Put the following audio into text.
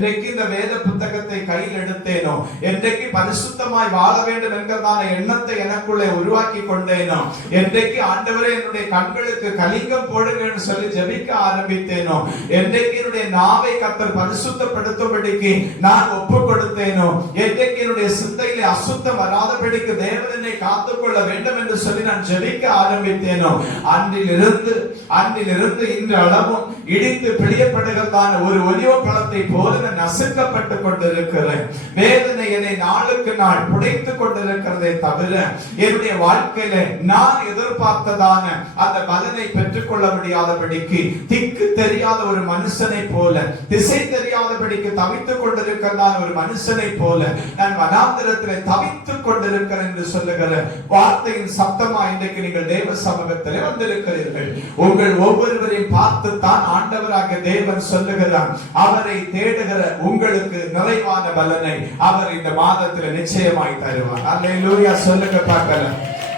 இந்த வேத புத்தகத்தை கையில் எடுத்தேனோ, என்றைக்கு பரிசுத்தமாய் வாழ வேண்டும் என்கிறதான எண்ணத்தை எனக்குள்ளே உருவாக்கி கொண்டேனோ, என்றைக்கு ஆண்டவரே என்னுடைய கண்களுக்கு கலிங்கம் போடுங்கன்னு சொல்லி ஜெபிக்க ஆரம்பித்தேனோ, என்றைக்கு என்னுடைய நாவை கர்த்தர் பரிசுத்தப்படுத்தும்படிக்கு நான் ஒப்பு கொடுத்தேனோ, என்றைக்கு என்னுடைய சிந்தையிலே அசுத்தம் வராதபடிக்கு தேவன் என்னை காத்துக்கொள்ள வேண்டும் என்று சொல்லி நான் ஜெபிக்க ஆரம்பித்தேனோ, அன்றிலிருந்து இன்று அளவும் இடித்து பிழியப்படுகிறதான ஒரு ஒலிவ பழத்தை போல நசுக்கப்பட்டுக் கொண்டிருக்கிறேன். வேதனை என்னை நாளுக்கு நாள் புடைத்துக் கொண்டிருக்கிறதை தவிர என்னுடைய வாழ்க்கையில நான் எதிர்பார்த்ததான அந்த பலனை பெற்றுக் கொள்ள முடியாதபடிக்கு திக்கு தெரியாத ஒரு மனுஷனை போல, திசை தெரியாதபடிக்கு தவித்துக் கொண்டிருக்கிறதான ஒரு மனுஷனை போல நான் வனாந்திரத்தில் தவித்துக் கொண்டிருக்கிறேன் என்று சொல்லுகிற வார்த்தையின் சத்தமா இன்றைக்கு நீங்கள் தேவ சமூகத்தில் வந்திருக்கிறீர்கள். உங்கள் ஒவ்வொருவரையும் பார்த்துத்தான் ஆண்டவராக தேவன் சொல்லுகிறார், அவரை தேடுகிற உங்களுக்கு நிறைவான பலனை அவர் இந்த மாதத்தில் நிச்சயமாய் தருவார். அல்லேலூயா சொல்லுங்க பார்க்கலாம்.